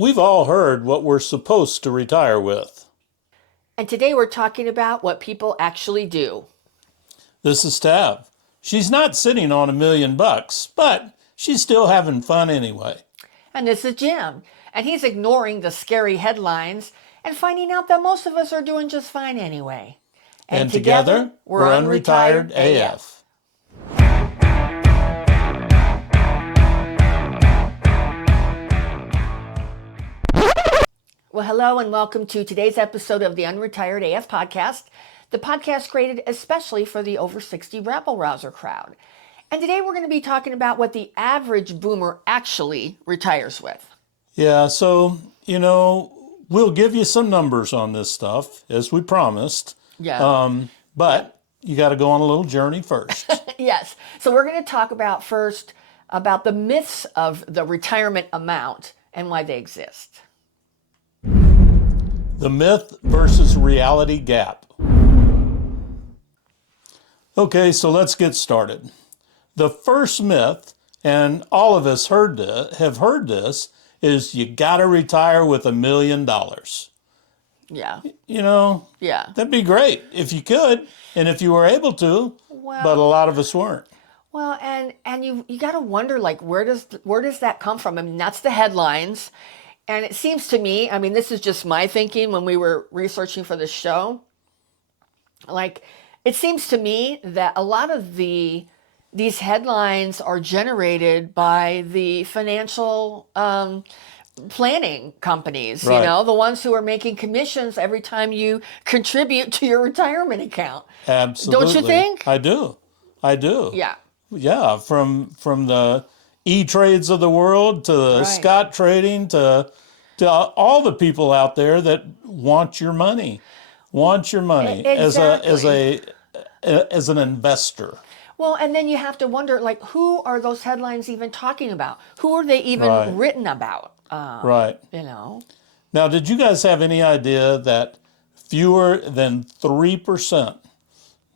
We've all heard what we're supposed to retire with. And today we're talking about what people actually do. This is Tav. She's not sitting on $1,000,000, but she's still having fun anyway. And this is Jim. And he's ignoring the scary headlines and finding out that most of us are doing just fine anyway. And together, we're Unretired AF. Well, hello and welcome to today's episode of the Unretired AF podcast, the podcast created especially for the over 60 rabble-rouser crowd. And today we're going to be talking about what the average boomer actually retires with. Yeah, so, we'll give you some numbers on this stuff, as we promised. Yeah. But you got to go on a little journey first. Yes. So we're going to talk about first about the myths of the retirement amount and why they exist. The myth versus reality gap. Okay, so let's get started. The first myth, and all of us have heard this, is you got to retire with $1,000,000. Yeah. Yeah, that'd be great if you could, and if you were able to, but a lot of us weren't. Well, and you got to wonder, like, where does that come from? I mean, that's the headlines. And it seems to me, I mean, this is just my thinking when we were researching for this show. Like, it seems to me that a lot of these headlines are generated by the financial planning companies, Right. the ones who are making commissions every time you contribute to your retirement account. Absolutely. Don't you think? I do. Yeah. Yeah, from the E-Trades of the world to the Right. Scott Trading to all the people out there that want your money Exactly. as an investor. Well, and then you have to wonder, like, who are those headlines even talking about? Who are they even Right. written about? Right. Now, did you guys have any idea that fewer than 3%,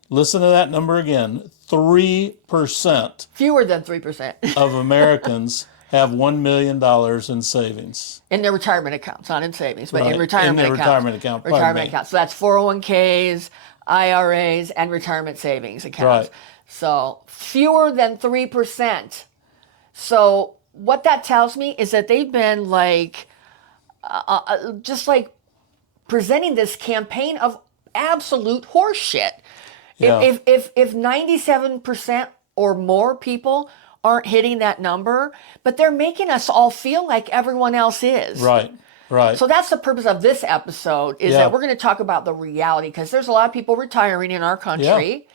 listen to that number again, 3% Fewer than 3% of Americans have $1 million in savings? in their retirement accounts, not in savings, but Right. in retirement In their accounts. retirement account, pardon Retirement me. accounts. So that's 401ks, IRAs, and retirement savings accounts. Right. So fewer than 3%. So what that tells me is that they've been like, just like presenting this campaign of absolute horseshit. Yeah. If 97% or more people aren't hitting that number, but they're making us all feel like everyone else is. Right. So that's the purpose of this episode, is Yeah. that we're going to talk about the reality, because there's a lot of people retiring in our country,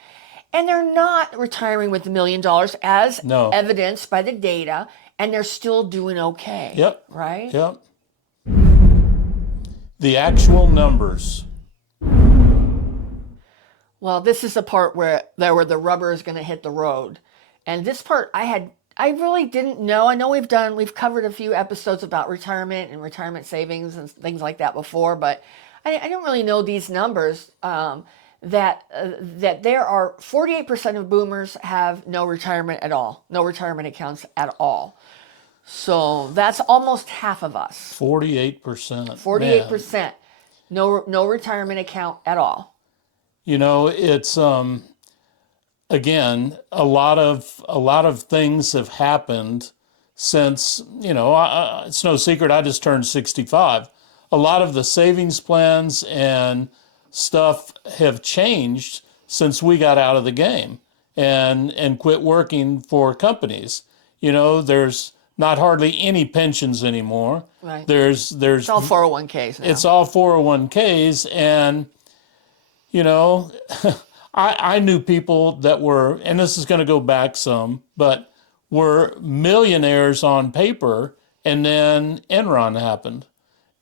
and they're not retiring with $1,000,000 as No. evidenced by the data, and they're still doing okay. Yep. Right? Yep. The actual numbers. Well, this is the part where the rubber is going to hit the road. And this part I really didn't know. I know we've covered a few episodes about retirement and retirement savings and things like that before, but I didn't really know these numbers, that there are 48% of boomers have no retirement at all, no retirement accounts at all. So that's almost half of us. 48%. 48%, no retirement account at all. It's again, a lot of things have happened since, it's no secret I just turned 65. A lot of the savings plans and stuff have changed since we got out of the game and quit working for companies. There's not hardly any pensions anymore. Right. There's It's all 401ks now. It's all 401ks, and I knew people that were, and this is going to go back some, but were millionaires on paper, and then Enron happened,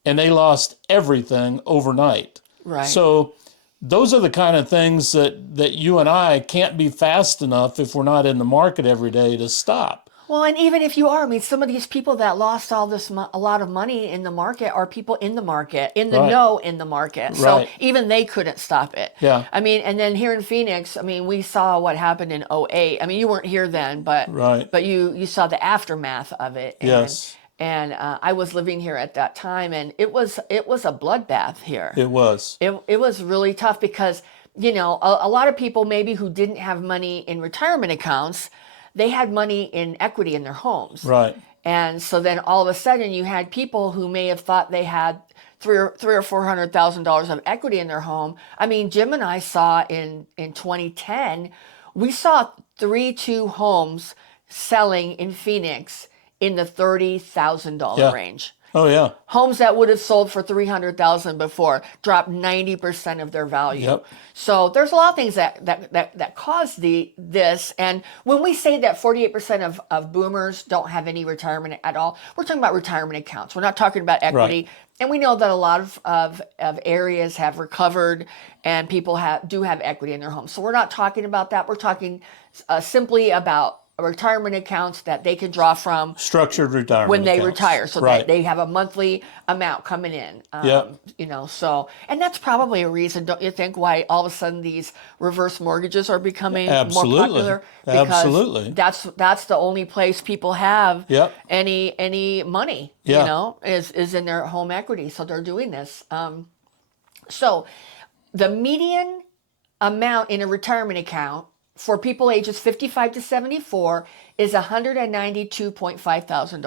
and they lost everything overnight. Right. So those are the kind of things that you and I can't be fast enough if we're not in the market every day to stop. Well, and even if you are, I mean, some of these people that lost a lot of money in the market are people in the market, in the Right. know in the market. So Right. even they couldn't stop it. Yeah. I mean, and then here in Phoenix, I mean, we saw what happened in '08. I mean, you weren't here then, but Right. but you saw the aftermath of it. And, Yes. And I was living here at that time, and it was a bloodbath here. It was. It was really tough because, a lot of people maybe who didn't have money in retirement accounts, they had money in equity in their homes. Right. And so then all of a sudden you had people who may have thought they had three or $400,000 of equity in their home. I mean, Jim and I saw in 2010, we saw 32 homes selling in Phoenix in the $30,000 Yeah. range. Oh, yeah. Homes that would have sold for 300,000 before dropped 90% of their value. Yep. So there's a lot of things that cause this. And when we say that 48% of boomers don't have any retirement at all, we're talking about retirement accounts. We're not talking about equity. Right. And we know that a lot of areas have recovered and people do have equity in their homes. So we're not talking about that. We're talking simply about retirement accounts that they can draw from Structured retirement when they accounts. retire, so Right. that they have a monthly amount coming in. Yep. So, and that's probably a reason, don't you think, why all of a sudden these reverse mortgages are becoming Absolutely. more popular? Because Absolutely. that's the only place people have Yep. any money. Yeah. Is in their home equity. So they're doing this. So the median amount in a retirement account for people ages 55 to 74 is $192.5 thousand.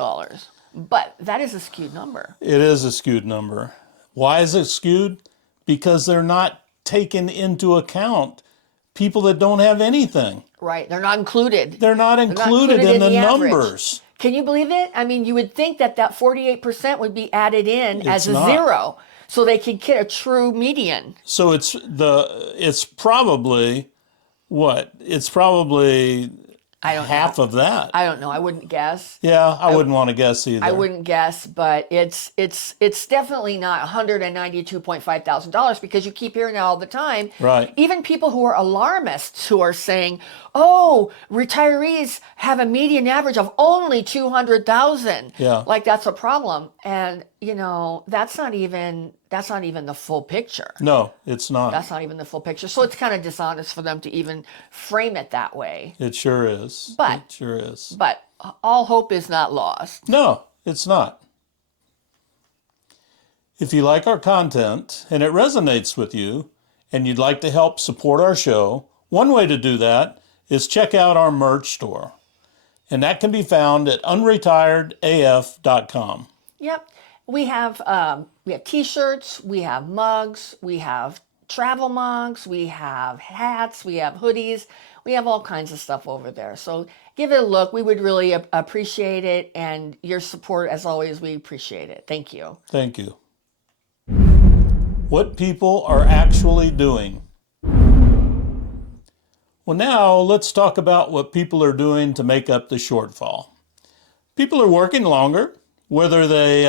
But that is a skewed number. It is a skewed number. Why is it skewed? Because they're not taking into account people that don't have anything. Right. They're not included. They're not included in the average. numbers. Can you believe it? I mean, you would think that 48% would be added in as a not. zero so they could get a true median. So it's probably what? It's probably I don't half know. of that. I don't know. I wouldn't guess. Yeah, I wouldn't want to guess either. I wouldn't guess, but it's definitely not $192.5 thousand because you keep hearing that all the time. Right. Even people who are alarmists who are saying, "Oh, retirees have a median average of only 200,000." Yeah. Like that's a problem, and that's not even the full picture. No, it's not. That's not even the full picture. So it's kind of dishonest for them to even frame it that way. It sure is. But It sure is. But all hope is not lost. No, it's not. If you like our content and it resonates with you and you'd like to help support our show, one way to do that is check out our merch store. And that can be found at unretiredaf.com. Yep. We have T-shirts, we have mugs, we have travel mugs, we have hats, we have hoodies, we have all kinds of stuff over there. So give it a look. We would really appreciate it, and your support, as always, we appreciate it. Thank you. Thank you. What people are actually doing. Well, now let's talk about what people are doing to make up the shortfall. People are working longer, whether they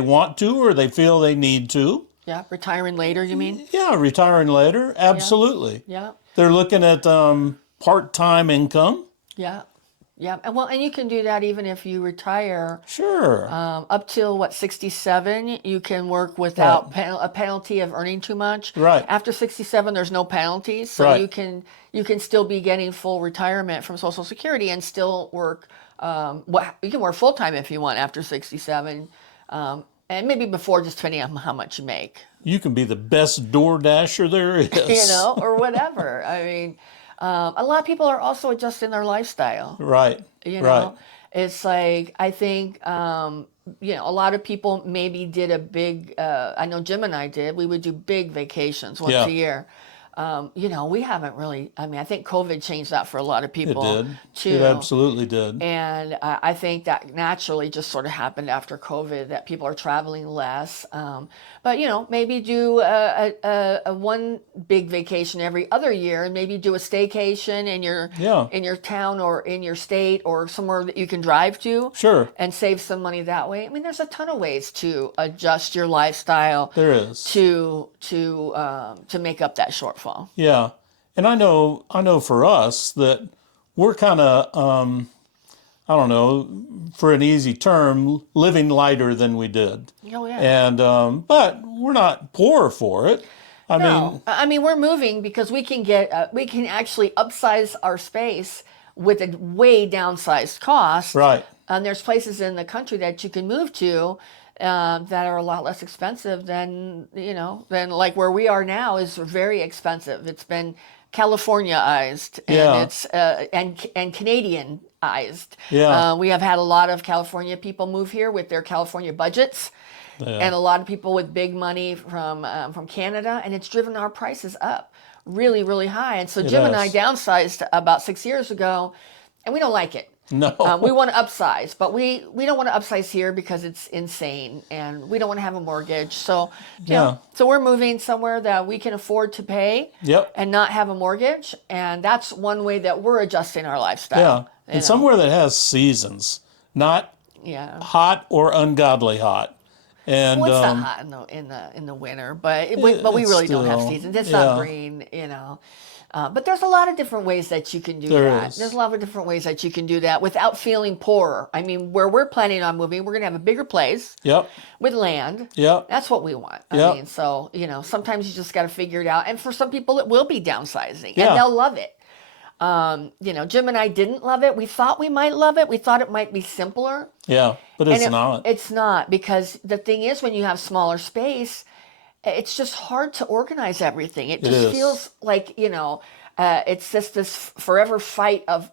want to or they feel they need to. Yeah, retiring later, you mean? Yeah, retiring later, absolutely. Yeah. They're looking at part-time income. Yeah. Yeah. And you can do that even if you retire. Sure. Up till 67, you can work without a penalty of earning too much. Right. After 67, there's no penalties, so Right. you can still be getting full retirement from Social Security and still work. You can work full time if you want after 67, and maybe before, just depending on how much you make. You can be the best door dasher there is. Or whatever. I mean, a lot of people are also adjusting their lifestyle. Right. Right. It's like, I think, a lot of people maybe did a big, I know Jim and I did, we would do big vacations once a year. We haven't really, I think COVID changed that for a lot of people. It did. Too. It absolutely did. And I think that naturally just sort of happened after COVID, that people are traveling less. But maybe do a one big vacation every other year, and maybe do a staycation in your town or in your state or somewhere that you can drive to. Sure. And save some money that way. I mean, there's a ton of ways to adjust your lifestyle. There is. To make up that shortfall. Yeah. And I know for us that we're kind of, I don't know, for an easy term, living lighter than we did. Oh, yeah. And, but we're not poor for it. I mean, we're moving because we can we can actually upsize our space with a way downsized cost. Right. And there's places in the country that you can move to that are a lot less expensive than, than like where we are now is very expensive. It's been Californiaized, and Yeah. it's and Canadianized. Yeah. We have had a lot of California people move here with their California budgets, Yeah. and a lot of people with big money from Canada, and it's driven our prices up really, really high. And so It Jim and I has. downsized about 6 years ago, and we don't like it. We No. want to upsize, but we don't want to upsize here because it's insane, and we don't want to have a mortgage. So, Yeah. so we're moving somewhere that we can afford to pay Yep. and not have a mortgage, and that's one way that we're adjusting our Yeah. lifestyle. And somewhere that has seasons, not Yeah. hot or ungodly hot. And Well, it's not hot in the winter, but we it's really don't have still, seasons. It's not yeah, green. But there's a lot of different ways that you can do there that. There's is. a lot of different ways that you can do that without feeling poorer. I mean, where we're planning on moving, we're going to have a bigger place Yep. with land. Yep. That's what we want. I Yep. mean, so, sometimes you just got to figure it out. And for some people, it will be downsizing, and Yeah. they'll love it. Jim and I didn't love it. We thought we might love it. We thought it might be simpler. Yeah. But And it's not. it's not, because the thing is, when you have smaller space, it's just hard to organize everything. It It just is. feels like, it's just this forever fight of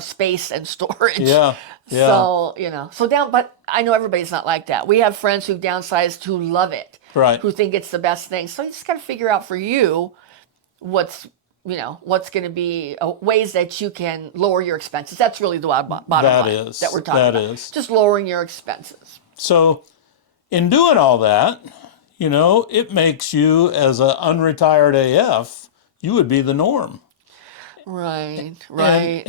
space and storage. Yeah. Yeah. So, but I know everybody's not like that. We have friends who've downsized who love it, Right. who think it's the best thing. So you just got to figure out for you what's, what's going to be ways that you can lower your expenses. That's really the bottom That line is. that we're talking That about. is. Just lowering your expenses. So, in doing all that, it makes you, as a unretired AF, you would be the norm. Right, And right.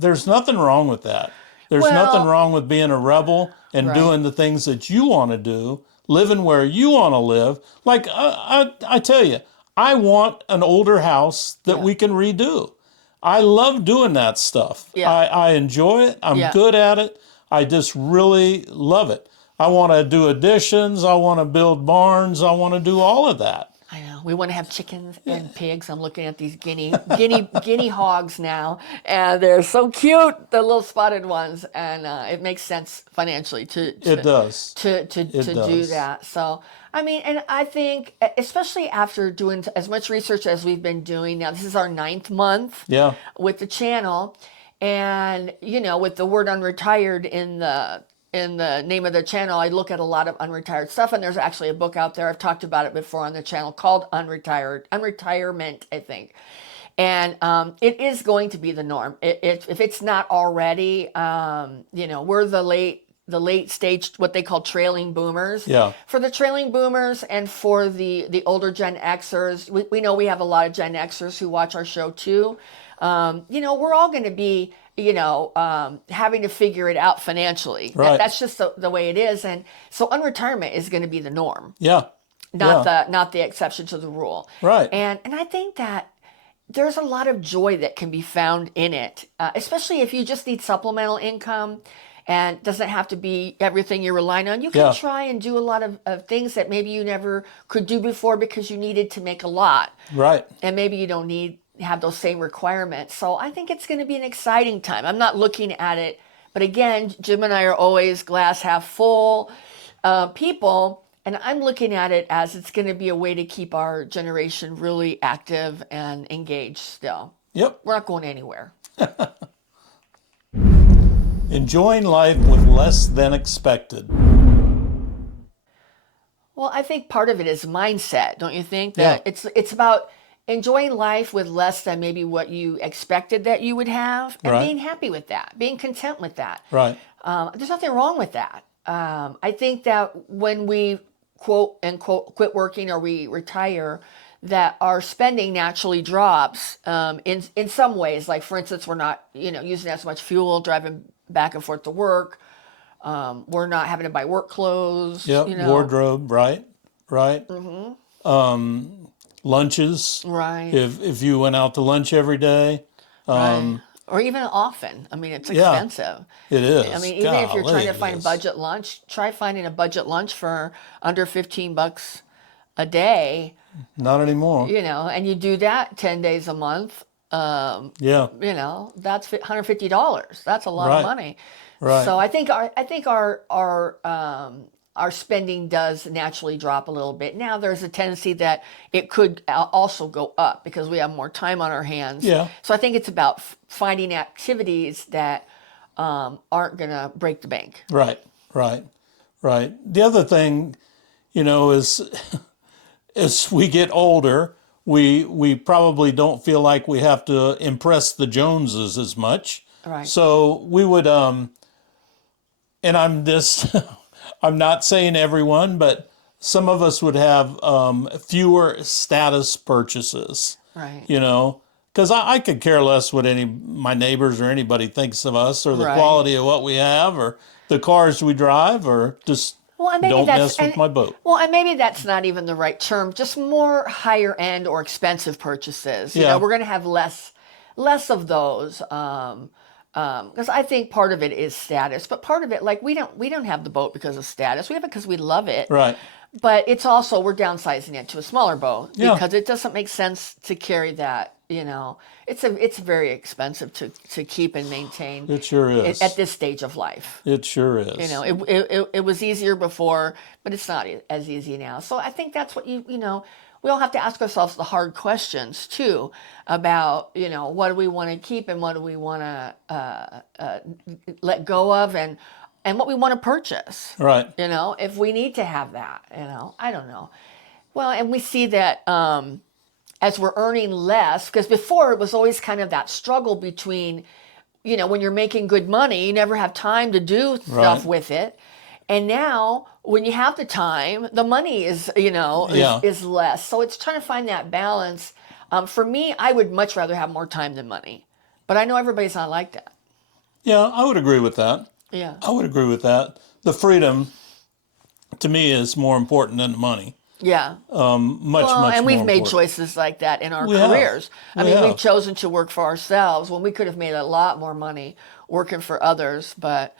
there's nothing wrong with that. There's nothing Well, wrong with being a rebel and right. doing the things that you want to do, living where you want to live. Like I tell you, I want an older house that Yeah. we can redo. I love doing that stuff. Yeah. I enjoy it. I'm Yeah. good at it. I just really love it. I want to do additions. I want to build barns. I want to do all of that. I know. We want to have chickens and pigs. I'm looking at these guinea hogs now, and they're so cute, the little spotted ones, and it makes sense financially It does. to It do does. that. So, I mean, and I think, especially after doing as much research as we've been doing now, this is our 9th month Yeah. with the channel, and with the word unretired in the name of the channel, I look at a lot of unretired stuff, and there's actually a book out there. I've talked about it before on the channel called Unretirement, I think. And it is going to be the norm. If it's not already, we're the late stage, what they call trailing boomers. Yeah. For the trailing boomers and for the older Gen Xers, we know we have a lot of Gen Xers who watch our show too. We're all going to be, having to figure it out financially. Right. That's just the way it is. And so unretirement is going to be the norm, Yeah. not the exception to the rule. Right. And I think that there's a lot of joy that can be found in it, especially if you just need supplemental income. And doesn't have to be everything you're relying on. You can Yeah. try and do a lot of things that maybe you never could do before because you needed to make a lot. Right. And maybe you don't have those same requirements. So I think it's going to be an exciting time. I'm not looking at it, but again, Jim and I are always glass half full people, and I'm looking at it as it's going to be a way to keep our generation really active and engaged still. Yep. We're not going anywhere. Enjoying life with less than expected. Well, I think part of it is mindset, don't you think? Yeah. That it's about enjoying life with less than maybe what you expected that you would have, and Right. being happy with that, being content with that. Right. There's nothing wrong with that. I think that when we quote unquote quit working or we retire, that our spending naturally drops in some ways. Like for instance, we're not using as much fuel driving back and forth to work. We're not having to buy work clothes. Yep. Wardrobe. Right. Right. Lunches. Right. If you went out to lunch every day. Right. Or even often. I mean, it's Yeah. expensive. It is. I mean, even if you're Golly, trying to it find a is. budget lunch, try finding a budget lunch for under $15 a day, Not anymore. and you do that 10 days a month. Yeah. That's $150. That's a lot Right. of money. Right. So I think our spending does naturally drop a little bit. Now there's a tendency that it could also go up because we have more time on our hands. Yeah. So I think it's about finding activities that aren't going to break the bank. Right. Right. Right. The other thing, is as we get older, we probably don't feel like we have to impress the Joneses as much. Right. So we would and I'm this I'm not saying everyone, but some of us would have fewer status purchases, Right. because I could care less what my neighbors or anybody thinks of us or the Right. quality of what we have or the cars we drive or just Well, and maybe don't that's mess with my boat. well, and maybe that's not even the right term. Just more higher end or expensive purchases. Yeah. We're going to have less of those. Because I think part of it is status, but part of it, like we don't have the boat because of status. We have it because we love it. Right. But it's also we're downsizing it to a smaller boat Yeah. because it doesn't make sense to carry that. It's very expensive to keep and maintain. It sure is. At this stage of life. It sure is. It was easier before, but it's not as easy now. So I think that's what we all have to ask ourselves the hard questions too about, what do we want to keep and what do we want to let go of and what we want to purchase. Right. If we need to have that, I don't know. Well, and we see that as we're earning less, because before it was always kind of that struggle between, when you're making good money, you never have time to do stuff Right. with it. And now when you have the time, the money is, Yeah. is less. So it's trying to find that balance. For me, I would much rather have more time than money. But I know everybody's not like that. Yeah, I would agree with that. Yeah. I would agree with that. The freedom, to me, is more important than the money. Yeah. Much, Well, much and more we've made important. choices like that in our We have. careers. I We mean, we've have. chosen to work for ourselves when we could have made a lot more money working for others. But,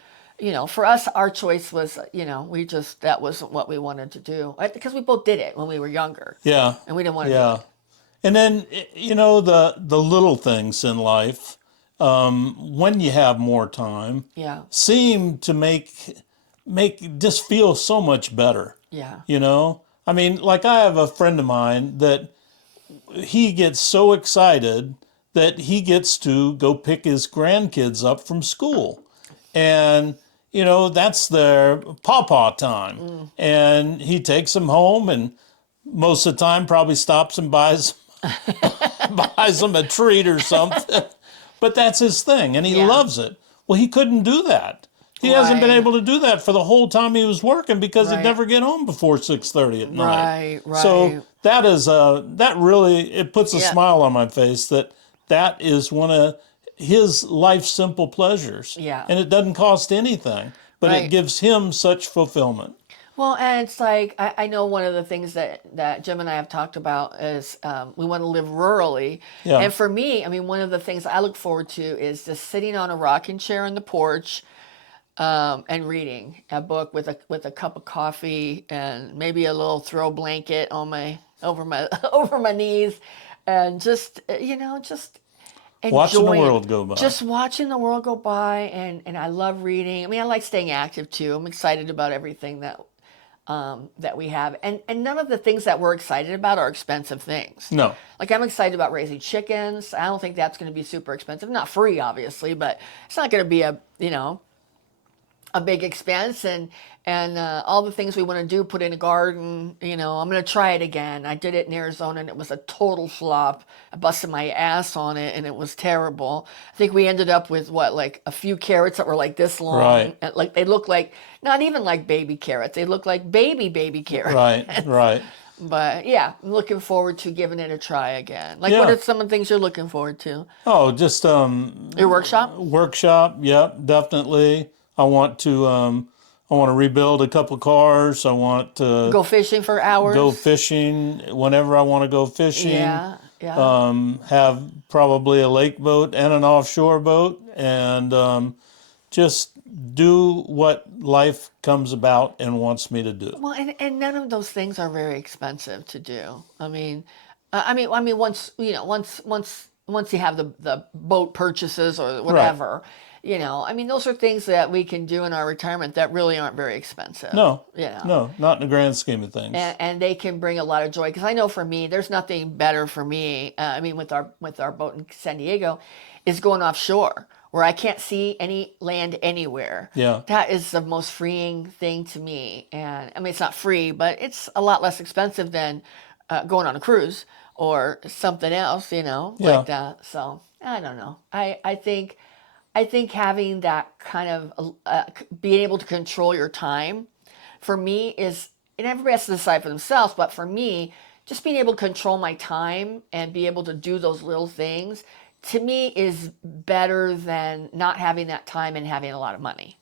for us, our choice was, that wasn't what we wanted to do. Because we both did it when we were younger. Yeah. And we didn't want to do Yeah. it. And then, the little things in life, when you have more time, Yeah. seem to make just feel so much better. Yeah. I mean, like I have a friend of mine that he gets so excited that he gets to go pick his grandkids up from school. And, that's their pawpaw time. And he takes them home and most of the time probably stops and buys them a treat or something. But that's his thing and he Yeah. loves it. Well, he couldn't do that. He hasn't been Right. able to do that for the whole time he was working because he'd Right. never get home before 6:30 at night. Right. So that is that really it puts a Yeah. smile on my face that is one of his life's simple pleasures. Yeah. And it doesn't cost anything, but it Right. gives him such fulfillment. Well, and it's like I know one of the things that Jim and I have talked about is we want to live rurally. Yeah. And for me, I mean, one of the things I look forward to is just sitting on a rocking chair on the porch and reading a book with a cup of coffee and maybe a little throw blanket on over my over my knees, and just just Watching the enjoying world go by. just watching the world go by, and I love reading. I mean, I like staying active too. I'm excited about everything that we have, and none of the things that we're excited about are expensive things. No. Like I'm excited about raising chickens. I don't think that's going to be super expensive. Not free, obviously, but it's not going to be a big expense, and all the things we want to do, put in a garden. I'm going to try it again. I did it in Arizona and it was a total flop. I busted my ass on it and it was terrible. I think we ended up with like a few carrots that were like this long. Right. And, like they look like not even like baby carrots. They look like baby carrots. Right, right. But yeah, I'm looking forward to giving it a try again. Like Yeah. what are some of the things you're looking forward to? Oh, just Your workshop? workshop. Yep, definitely. I want to rebuild a couple cars. I want to Go fishing for hours? go fishing whenever I want to go fishing. Yeah, yeah. Have probably a lake boat and an offshore boat, and just do what life comes about and wants me to do. Well, and none of those things are very expensive to do. I mean, once you have the boat purchases or whatever, You know, I mean, those are things that we can do in our retirement that really aren't very expensive. No, You know, no, not in the grand scheme of things. and they can bring a lot of joy. Because I know for me, there's nothing better for me. I mean, with our boat in San Diego, is going offshore where I can't see any land anywhere. Yeah. That is the most freeing thing to me. And I mean, it's not free, but it's a lot less expensive than going on a cruise or something else, you know, Yeah. like that. So I don't know. I think having that kind of being able to control your time for me is, and everybody has to decide for themselves, but for me, just being able to control my time and be able to do those little things to me is better than not having that time and having a lot of money.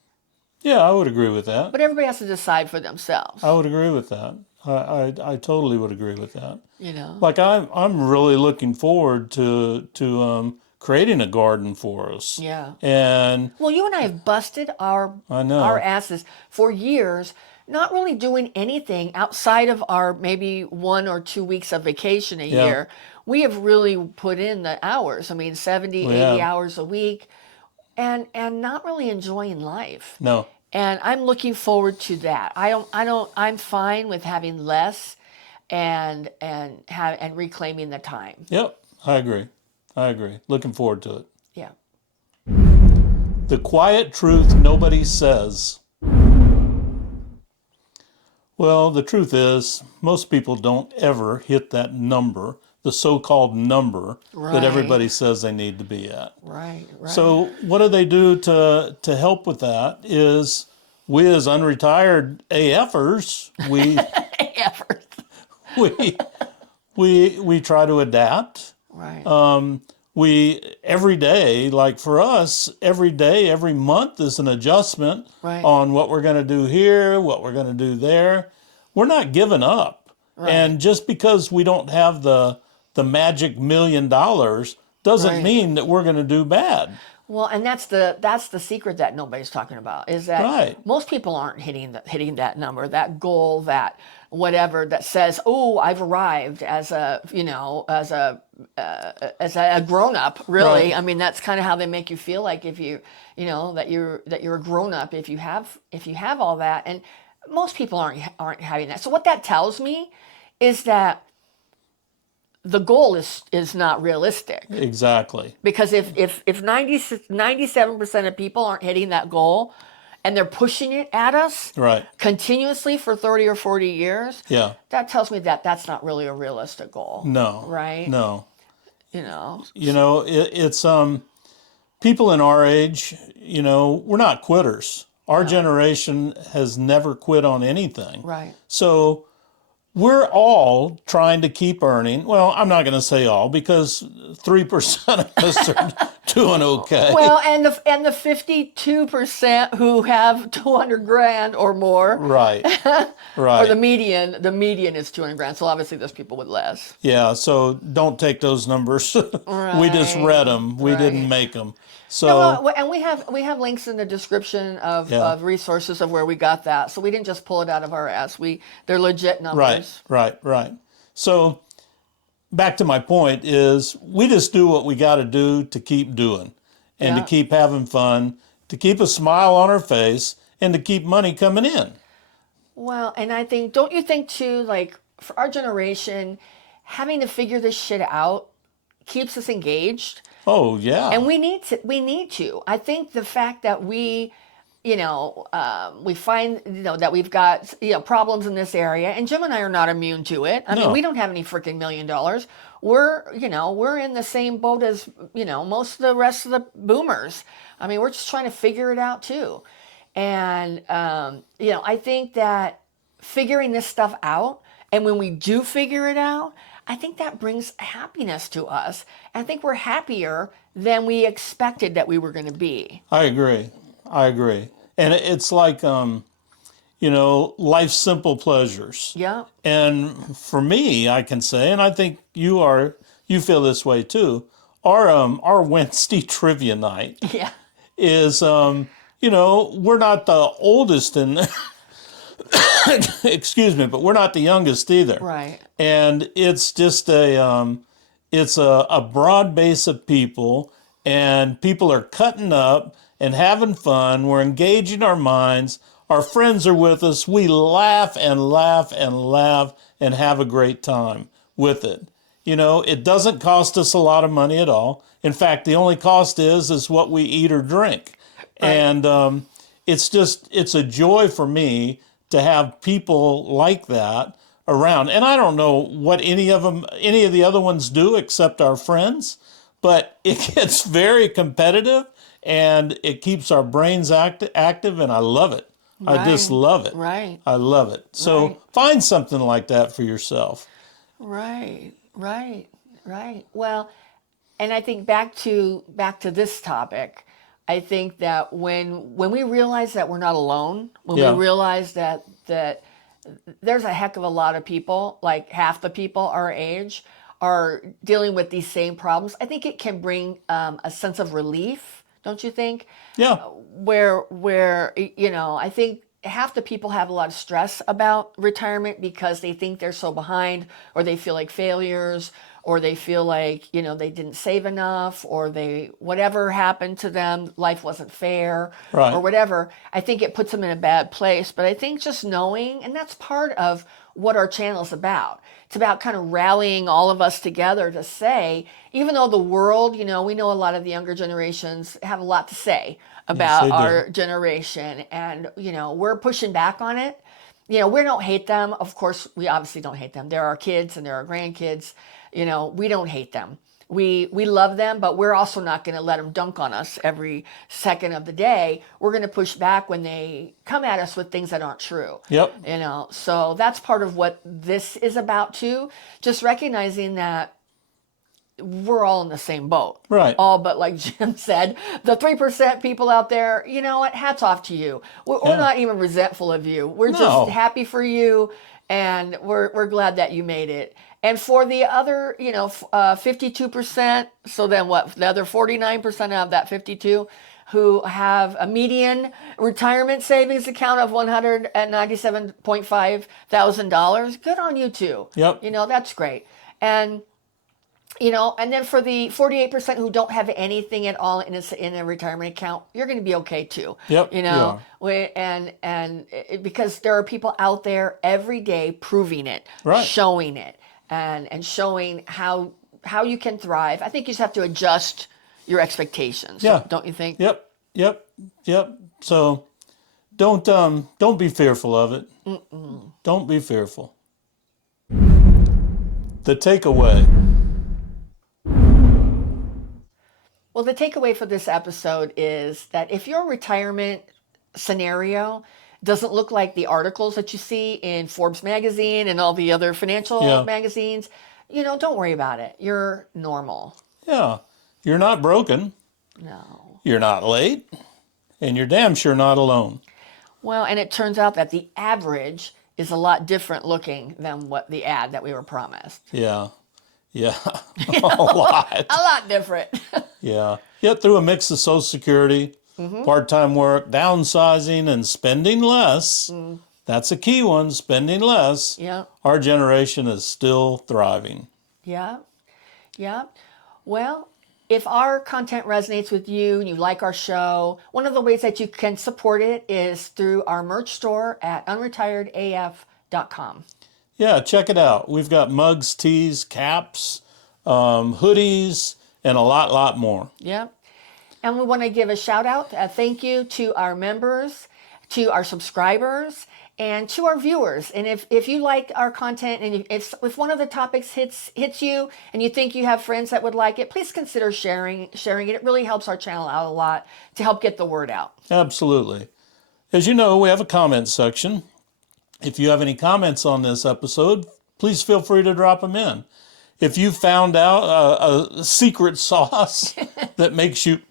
Yeah, I would agree with that. But everybody has to decide for themselves, I would agree with that. I totally would agree with that. you know? Like I'm really looking forward to creating a garden for us. Yeah. And Well, you and I have busted I know. our asses for years, not really doing anything outside of our maybe 1 or 2 weeks of vacation a Yeah. year. We have really put in the hours. I mean, 70, We 80 have. hours a week and not really enjoying life. No. And I'm looking forward to that. I'm fine with having less and reclaiming the time. Yep. I agree. I agree. Looking forward to it. Yeah. The quiet truth nobody says. Well, the truth is, most people don't ever hit that number, the so-called number that everybody Right. says they need to be at. Right, right. So what do they do to help with that is we as unretired AFers, Effort. we we try to adapt. Right. We every day, like for us, every day, every month is an adjustment Right. on what we're going to do here, what we're going to do there. We're not giving up. Right. And just because we don't have the magic $1,000,000 doesn't Right. mean that we're going to do bad. Well, and that's the secret that nobody's talking about is that Right. most people aren't hitting that number, that goal, that whatever that says, "Oh, I've arrived as a, you know, as a grown up." Really, Right. I mean, that's kind of how they make you feel like if you know that you're a grown up if you have all that, and most people aren't having that. So what that tells me is that the goal is not realistic. Exactly. Because if 97% of people aren't hitting that goal and they're pushing it at us Right. continuously for 30 or 40 years, Yeah. that tells me that that's not really a realistic goal. No. Right? No. You know? You know, it's people in our age, you know, we're not quitters. Our generation has never quit on anything. Right. So we're all trying to keep earning. Well, I'm not going to say all because 3% of us are doing okay. Well, and the 52% who have 200 grand or more, Right. or Right. the median is 200 grand. So obviously there's people with less. Yeah, so don't take those numbers. We just Right. read them. We didn't Right. make them. So No, and we have links in the description Yeah. of resources of where we got that. So we didn't just pull it out of our ass. They're legit numbers. right. So back to my point is we just do what we got to do to keep doing and to Yeah. keep having fun, to keep a smile on our face and to keep money coming in. Well, and I think, don't you think too, like for our generation, having to figure this shit out keeps us engaged. Oh, yeah. And we need to. I think the fact that we, you know, we find, you know, that we've got, you know, problems in this area, and Jim and I are not immune to it. I mean, No. we don't have any freaking $1,000,000. We're in the same boat as, you know, most of the rest of the boomers. I mean, we're just trying to figure it out too. And, you know, I think that figuring this stuff out, and when we do figure it out, I think that brings happiness to us. I think we're happier than we expected that we were going to be. I agree. And it's like, you know, life's simple pleasures. Yeah. And for me, I can say, and I think you feel this way too, our Wednesday trivia night Yeah. is, you know, we're not the oldest in, excuse me, but we're not the youngest either. Right. And it's just it's a broad base of people, and people are cutting up and having fun. We're engaging our minds. Our friends are with us. We laugh and laugh and laugh and have a great time with it. You know, it doesn't cost us a lot of money at all. In fact, the only cost is what we eat or drink. Right. And it's a joy for me to have people like that around. And I don't know what any of the other ones do except our friends, but it gets very competitive and it keeps our brains active, and I love it. I just love it. Right. I love it. So find something like that for yourself. Right. Well, and I think back to this topic, I think that when we realize that we're not alone, when we realize that there's a heck of a lot of people, like half the people our age, are dealing with these same problems, I think it can bring a sense of relief, don't you think? Yeah. Where I think half the people have a lot of stress about retirement because they think they're so behind, or they feel like failures, or they feel like they didn't save enough, or whatever happened to them, life wasn't fair, Right. or whatever. I think it puts them in a bad place. But I think just knowing, and that's part of what our channel's about. It's about kind of rallying all of us together to say, even though the world, we know a lot of the younger generations have a lot to say about our generation, and we're pushing back on it. We don't hate them. Of course, we obviously don't hate them. They're our kids and they're our grandkids. We don't hate them. We love them, but we're also not going to let them dunk on us every second of the day. We're going to push back when they come at us with things that aren't true. Yep. So that's part of what this is about too. Just recognizing that we're all in the same boat. Right. All but, like Jim said, the 3% people out there, you know what? Hats off to you. We're not even resentful of you. We're just happy for you, and we're glad that you made it. And for the other, 52%, so then what? The other 49% of that 52 who have a median retirement savings account of $197.5 thousand, good on you too. Yep. That's great. And and then for the 48% who don't have anything at all in a retirement account, you're going to be okay too. Yep. Because there are people out there every day proving it, showing it, and showing how you can thrive. I think you just have to adjust your expectations. Yeah. Don't you think? Yep. So don't be fearful of it. Don't be fearful. The takeaway. Well, the takeaway for this episode is that if your retirement scenario doesn't look like the articles that you see in Forbes magazine and all the other financial magazines, don't worry about it. You're normal. Yeah. You're not broken. No. You're not late. And you're damn sure not alone. Well, and it turns out that the average is a lot different looking than what the ad that we were promised. Yeah. A lot. A lot different. Yeah. Yet through a mix of Social Security, part-time work, downsizing, and spending less, that's a key one, spending less, our generation is still thriving. Yeah. Well, if our content resonates with you and you like our show, one of the ways that you can support it is through our merch store at unretiredaf.com. Yeah, check it out. We've got mugs, tees, caps, hoodies, and a lot more. Yeah. And we want to give a shout out, a thank you to our members, to our subscribers, and to our viewers. And if you like our content, and if one of the topics hits you and you think you have friends that would like it, please consider sharing it. It really helps our channel out a lot to help get the word out. Absolutely. As you know, we have a comment section. If you have any comments on this episode, please feel free to drop them in. If you found out a secret sauce that makes you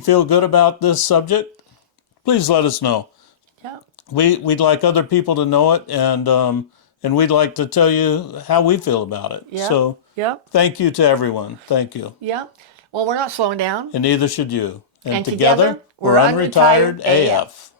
feel good about this subject, please let us know. Yeah. We'd like other people to know it, and we'd like to tell you how we feel about it. Yeah. So thank you to everyone. Thank you. Yeah. Well, we're not slowing down. And neither should you. And together, we're Unretired AF.